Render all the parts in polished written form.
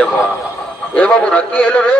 এ বাবুরা কি হলো রে?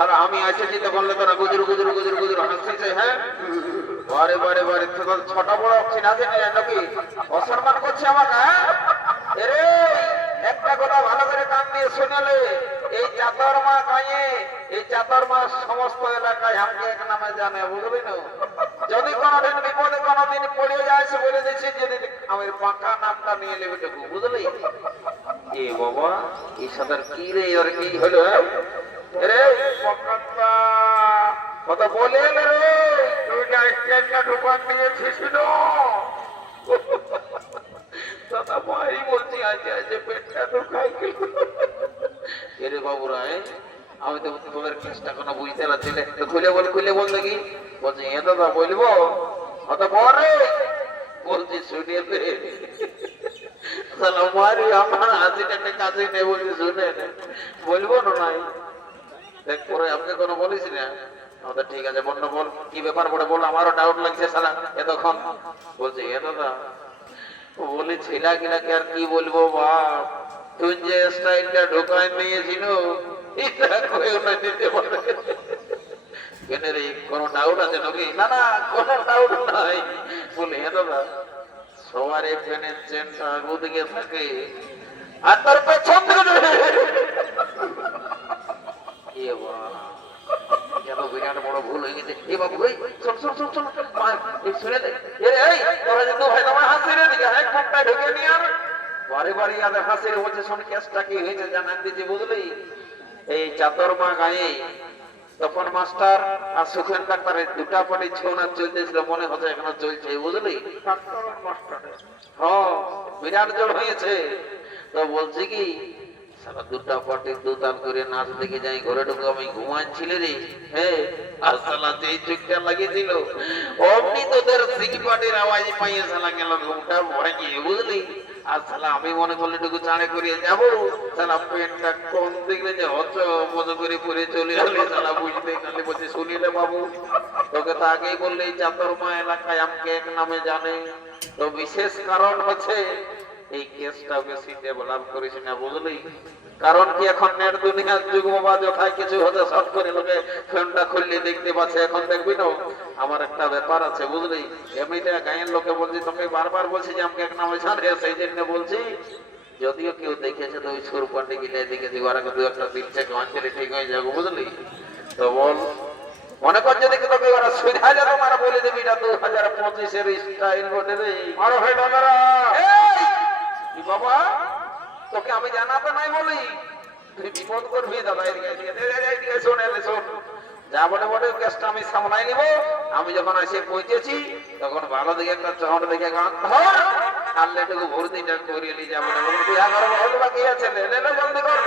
আর আমি এসেছি তখন তোরা গুজুর গুজুর গুজুর গুজুর হাসছিস। হ্যাঁ, বারে বারে বারে ছোট বড় চিনাছে নাকি অসম্মান করছে আমাকে? হ্যাঁ রে, একটা কথা ভালো করে কান দিয়ে শুনেলে, এই চাতর মা গায়ে, এই চাতর মা সমস্ত এলাকায় আমাকে এক নামে জানে, বুঝলি না? যদি কোনোদিন বিপদে কোনোদিন পড়ে যায় সে বলে দিচ্ছি, যদি আমি পাকা নামটা নিয়ে নেবে টুকু, বুঝলি? এ বাবা, এই সাদার কি রে, ওর কি হলো? রে পকাটা কথা বলে রে, তুই না একটা দোকান দিয়েছিস না? দাদা ভাই বলছি, আজকে আজকে পেটটা তো খাই গেল। এরে বাবুরা, আমি তো তোমাদের কেসটা কোনো বুঝতে পারছি না, তো খুলে বল দেখি। বলছি এ দাদা বলবো, অত পরে বলছি শুনিয়ে দে। মারি আমার হাসিটাকে কাছে নেই বলছি, শুনে বলবো না নাই দেখ, পরে আমাকে কোনো বলিস না। আমাদের ঠিক আছে, বন্য বল কি ব্যাপার, পরে বল, আমারও ডাউট লাগছে সালা এতক্ষণ। বলছি এ দাদা বলি ছেলা গিলাকে আর কি বলবো বাপ, তুই যে স্টাইলটা ঢোকায় নিয়েছিল কোনো ডাউট আছে নাকি? না না, কোনো ডাউট নাই। বলি হ্যাঁ দাদা, সবার এখানে চেনটা ওদিকে থাকে আর তার পেছন যেন বিরাট বড় ভুল হয়ে গেছে। এ বাবু শোন শোন শোন শোন, শুনে দে, তোরা যে ভাই তোমার হাসি রে দিকে এক ঘন্টায় ঢুকে নিয়ে আর বাড়ি বাড়ি আদের হাসি রে বলছে, শোন কেসটা কি হয়েছে জানান দিচ্ছি, বুঝলি? এই চাদর মা গায়ে তখন মাস্টার আর সুখেন ডাক্তারের দুটা পাটি ছৌনা চলতেছিল, মনে হচ্ছে এখনো চলছে, বুঝলি? হ্যাঁ, বিরাট জোর হয়েছে। তো বলছি কি, সারা দুটা পাটি দুতাল করে নাচ দেখে যাই, ঘরে ঢুকে আমি ঘুমাচ্ছিল রে। হ্যাঁ, আর সালা যেই চোখটা লাগিয়েছিল অমনি তোদের সিং পাটির আওয়াজ পাইয়ে সালা গেল ঘুমটা ভাঙিয়ে, বুঝলি? আর সালা আমি মনে করলে টুকু চাঁড়ে করিয়ে যাবো, সালা পেনটা কোন দেখলে যে হচ্ছ মজা করে পরে চলে আসলে সালা বুঝতে গেলে বলছে, শুনিলে বাবু তোকে তো আগেই বললে এই চাতর মা এলাকায় আমাকে এক নামে জানে। তো বিশেষ কারণ হচ্ছে এই কেসটা বেশি ডেভেলপ করিস না, বুঝলি? কারণ কি, এখন নেট দুনিয়ার যুগ বাবা, যথায় কিছু হতে শর্ট করে লোকে ফোনটা খুললে দেখতে পাচ্ছে। এখন দেখবি না, আমার একটা ব্যাপার আছে, বুঝলি? এমনিতে গায়ের লোকে বলছি, তোকে বারবার বলছি যে আমাকে এক নামে জানে, সেই জন্য বলছি। যদিও কেউ দেখেছে তো ওই সুর পান্ডে গিলে দেখেছি, ওরা দু একটা দিন থেকে অঞ্চলে ঠিক হয়ে যাবো, বুঝলি? তো বল, মনে কর যদি তোকে ওরা সুবিধা যাবে, মারা বলে দেবি এটা 2025-এর স্টাইল বটে রে। আরো হয় দাদারা, বাবা তোকে আমি জানাতে নাই বলি, তুই বিপদ করবি দাদা। এদিকে শোন, শোন, যা বলে বলে কেসটা আমি সামলাই নিব। আমি যখন এসে পৌঁছেছি তখন ভালো দিকে একটা চহর দেখে গান ধর, আল্লেটুকু ভর্তিটা করিয়ে নিয়ে যাবো। তুই এগারো বল বাকি আছে, জলদি কর।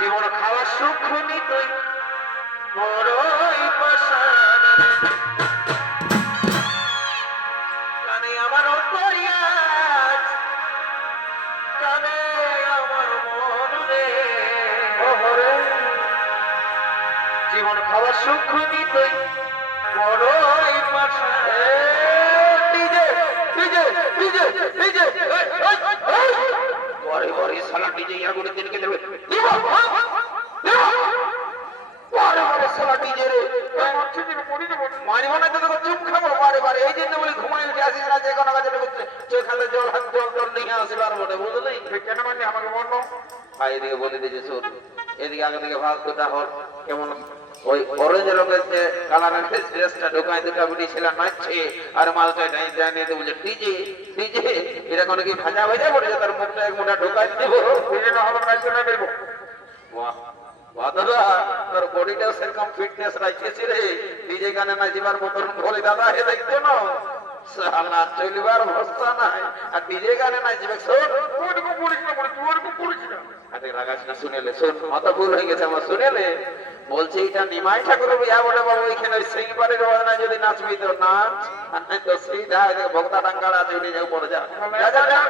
জীবন খাওয়ার সুখ নিতই বড়ই পাশান, কানে আমার অন্তরিয়াজ, কানে আমার মন রে। জীবন খাওয়ার সুখ নিতই বড়ই পাশান। ডিজে ডিজে ডিজে ডিজে, বড় বড় সালা ডিজে ইয়াগুলো দিনকে দেবে, এদিকে আগে থেকে ভাগ কেমন ওই অরেঞ্জ রঙের যে কালারের ড্রেসটা ঢোকায় দুটা বুড়ি ছেলে নাচছে, আর মালটা জানিয়ে বলছে ডিজে ডিজে, এটা কোনো কি ভাজা ভাজা পড়েছে, তার মুখটা এক মোটা ঢোকায় দেবো, দেবো। বাহ দাদা, তোর বডিটা সেরকম ফিটনেস রাখতেছি রে, ডিজে গানে নাচিবার মতন বলে দাদা, হে দেখতে না সালা চলিবার অবস্থা নাই, আর ডিজে গানে নাচবে। শোন, ওরকম বলিস না, ওরকম বলিস না, আরে রাগাস না, শুনেলে শোন, মাথা ভুল হয়ে গেছে আমার, শুনেলে বলছি এটা নিমাই ঠাকুর বিয়া বলে বাবু, এখানে সিংবাড়ির ওখানে যদি নাচবি তো নাচ, আর নাই তো সিধা ভক্তা টাঙ্গাল আছে, উঠে যাও, পড়ে যা যা যা।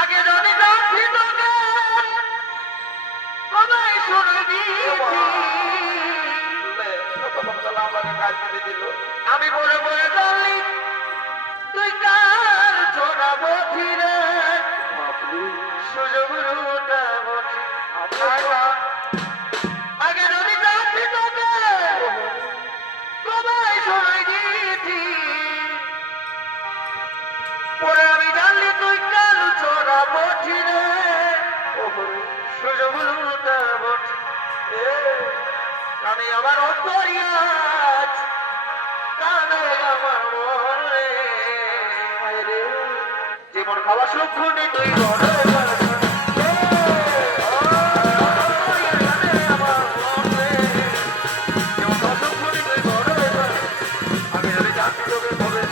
আগে জানি না কাজ করে দিল। আমি বলে বলে জানলি তুই কার ছোড়া বঠিরে সুযোগ রুটা বঠি আগে যদি জানতি তোকে সবাই শুনে গিয়েছি পরে আমি জানলি তুই কার ছোড়া বঠিরে সুযোগ রুটা বঠি আমি আমার অন্তরিয়াজ কানে আমার মনে জীবন খাওয়া সুখ নি তুই ঘরে আমি যদি জানতে তোকে বলে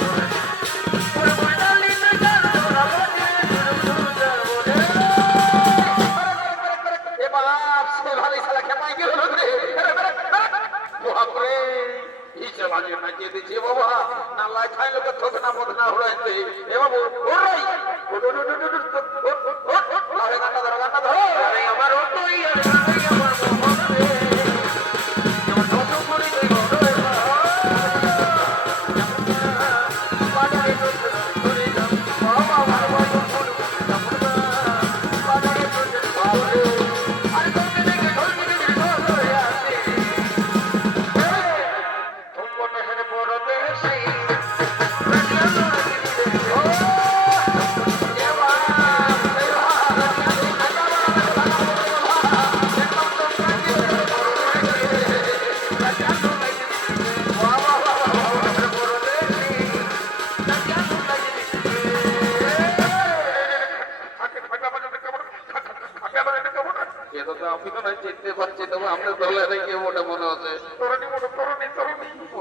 চিনতে পারছি তবু আমরা দলে রেখে মোটা মনে হচ্ছে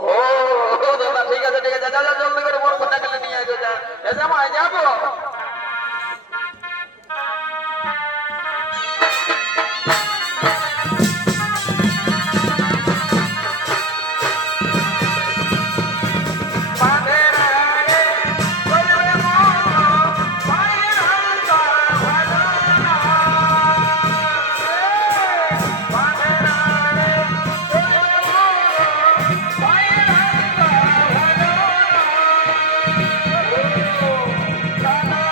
ও দাদা ঠিক আছে ঠিক আছে যা যা জলদি করে বড় কথা গেলে নিয়ে আসো যা এ জামাই যাবো Bye.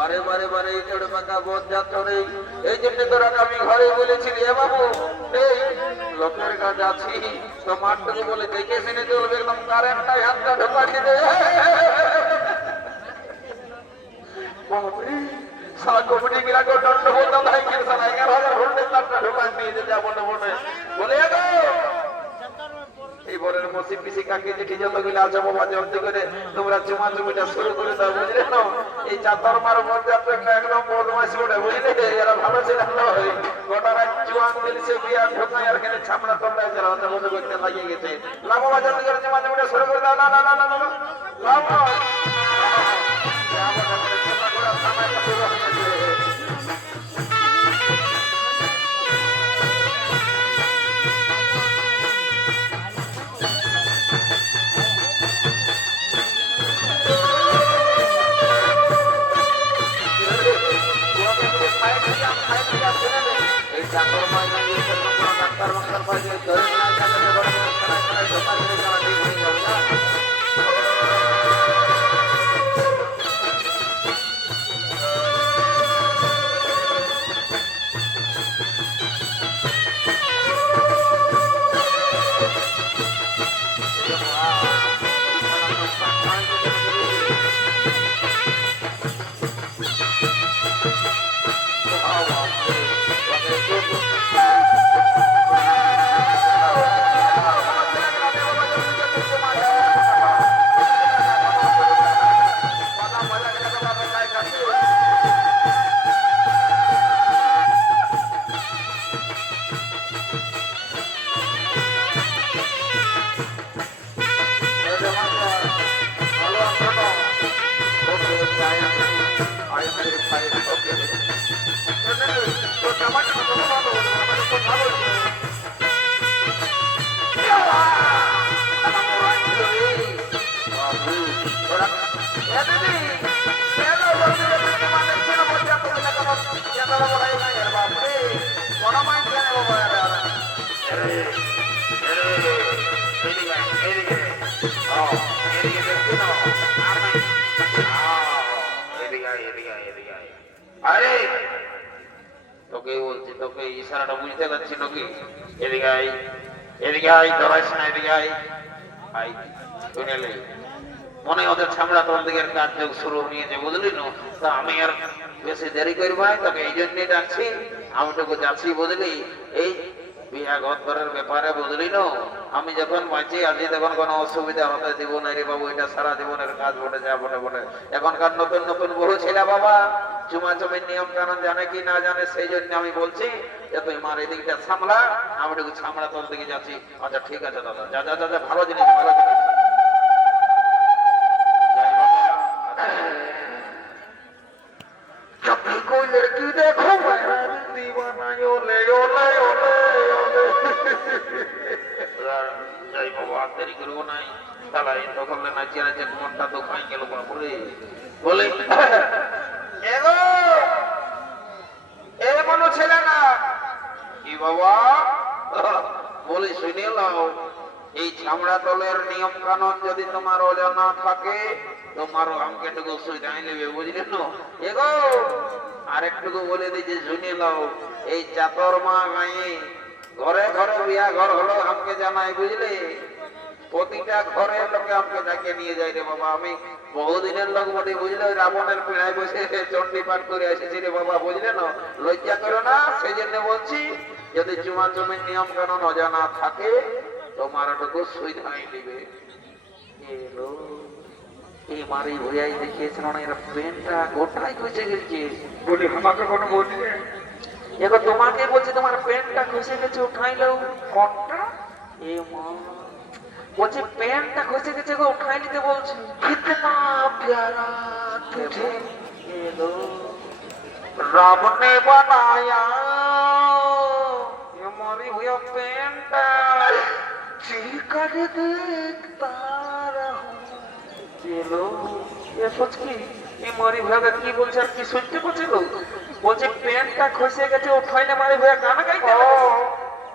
বারে বারে বারে চড়ে মাথা বোধ যাত্রে এই জন্য তোরা আমি ঘরে বলেছিলি এ বাবু এই লোকের কাছে আছি তো মাঠটুকু বলে দেখে শুনে চলবে একদম কারেন্টটাই হাতটা ঢোকা দিতে সারা কমিটি মিলা করে দণ্ড বলতাম ভাই কি সারা 11,000 ভোল্টের তারটা ঢোকা দিয়ে যেতে মনে মনে বলে গো এই বরের মসি পিসি কাকে চিঠি যতগুলো আছে বাবা জলদি করে তোমরা জমা জমিটা শুরু করে দাও বুঝলে না এই চাতর মার মধ্যে একটা একদম বদমাইশ ওঠে বুঝলে এরা ভালো ছিল গোটা রাত জোয়ান দিলছে বিয়া ঢোকায় আর এখানে ছামড়া তন্ডায় যারা ওদের মধ্যে করতে লাগিয়ে গেছে না বাবা জলদি করে জমা জমিটা শুরু করে দাও না না না না না বাবা আরে তোকে বলছি তোকে ইশারাটা বুঝতে পারছি নাকি এদিকে আই এদিকে আই ধরাইস না এদিকে আই আই শুনেলে মনে ওদের ছামড়া তোর দিকের কার্য শুরু নিয়েছে বুঝলি না তা আমি আর বেশি দেরি করবো তোকে এই জন্যই ডাকছি আমিটুকু যাচ্ছি বুঝলি এই বিয়া ঘরের ব্যাপারে বুঝলি না আমি যখন বাঁচি আছি তখন কোনো অসুবিধা হতে দিব না রে বাবু এটা সারা জীবনের কাজ বটে যা বটে বটে এখনকার নতুন নতুন বহু ছেলে বাবা চুমা জমির নিয়ম কানুন জানে কি না জানে সেই জন্য আমি বলছি যে তুই মার এদিকটা সামলা আমিটুকু ছামড়া তোর দিকে যাচ্ছি আচ্ছা ঠিক আছে দাদা যা যা যা ভালো জিনিস ভালো জিনিস कोई लड़की देखो मेरा दीवाना यो ले যাই বাবা দেরি করবো নাই তাহলে এই তখন নাচিয়ে নাচিয়ে মনটা তো খাই গেল বাপুরে বলে এগো এ মনো ছেলে না কি বাবা বলে শুনে নাও এই ছামড়া তলের নিয়ম কানুন যদি তোমার অজানা থাকে তোমারও আমাকে একটু সুবিধাই নেবে বুঝলেন না এগো আরেকটুকু বলে দিয়েছে শুনে নাও এই চাতর মা গায়ে ঘরে ঘরে বিয়া ঘর হলো আমাকে জানাই বুঝলে প্রতিটা ঘরের লোকে আমাকে ডাকে নিয়ে যাই রে বাবা আমি বহুদিনের লোক বটে বুঝলে ওই রাবণের পিড়ায় বসে চণ্ডী পাঠ করে এসেছি রে বাবা বুঝলে না লজ্জা করো না সেই জন্য বলছি যদি চুমা চুমির নিয়ম কানুন অজানা থাকে তোমার টুকু সুবিধাই নিবে এই মারি ভুয়াই দেখিয়েছিল না এর পেনটা গোটাই খুঁজে গেছে বলি আমাকে কোনো বলি এবার তোমাকে বলছি তোমার পেনটা খুঁজে গেছে উঠাইলেও কোনটা এ মা বলছি পেনটা খুঁজে গেছে গো উঠাই নিতে বলছি কিতনা প্যারা তুঝে এলো रब ने बनाया ये मारी हुआ पेंटा चिर कर देखता रहूं चलो ये सोच की ये मारी भैया की बोल सर की सुनते पछिलो বলছে পেনটা খসে গেছে উঠাইলে মারি ভैया গানা গাইতে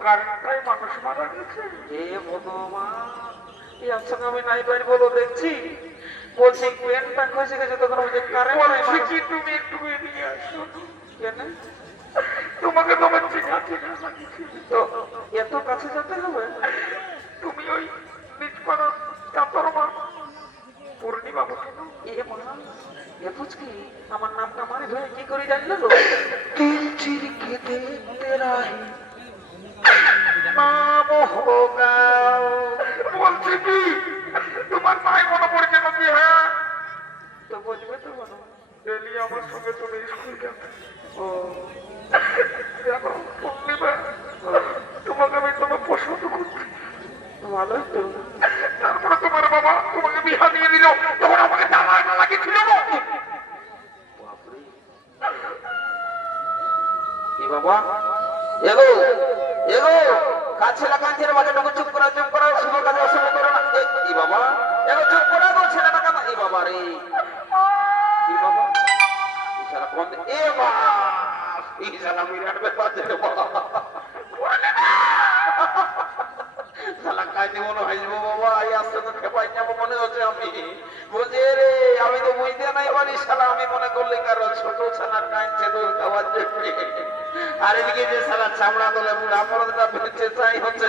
কারেন্টটাই মানুষ মারা গেছে এ ভগবান এই আচ্ছা আমি নাই পারি বলো দেখছি বলছি পেনটা খসে গেছে তখন বলছে কারেন্ট বলছি কি তুমি একটু নামটা মারি ধরে কি করে জানলো তিল চিরকে দেখতে রাহি নাম হোগা বলছি কি তোমার মাই মনে পড়ছে নাকি? হ্যাঁ তো বুঝবে তো বলো ডেলি আমার সঙ্গে চলে স্কুল যাবে। ও জানো পূর্ণিমা, তোমাকে আমি তোমার পছন্দ করছি। ভালোই তো তারপরে তোমার বাবা তোমাকে বিহা দিয়ে দিল, তখন আমাকে দাঁড়ায় না লাগিয়েছিল। বাপরে কি বাবা এগো এগো কাছেলা কাঁচের বাজারটাকে চুপ করা শুভ কাজে অশুভ করো না কি বাবা এগো চুপ করা গো ছেলেটা কাঁদা এই বাবা রে কি বাবা ইশারা কোন এ বাবা ইশারা বিরাট ব্যাপার রে বাবা শালা কাইতে মনে হইব বাবা এই আসতে তো খেপাই যাব মনে হচ্ছে আমি বলছি রে আমি তো বুঝতে নাই পারি শালা আমি মনে করলে কারো ছোট ছানার কাঁদছে তো খাওয়ার জন্য আর এদিকে যে শালা চামড়া তোলে বুড়া মরদটা বেঁচে চাই হচ্ছে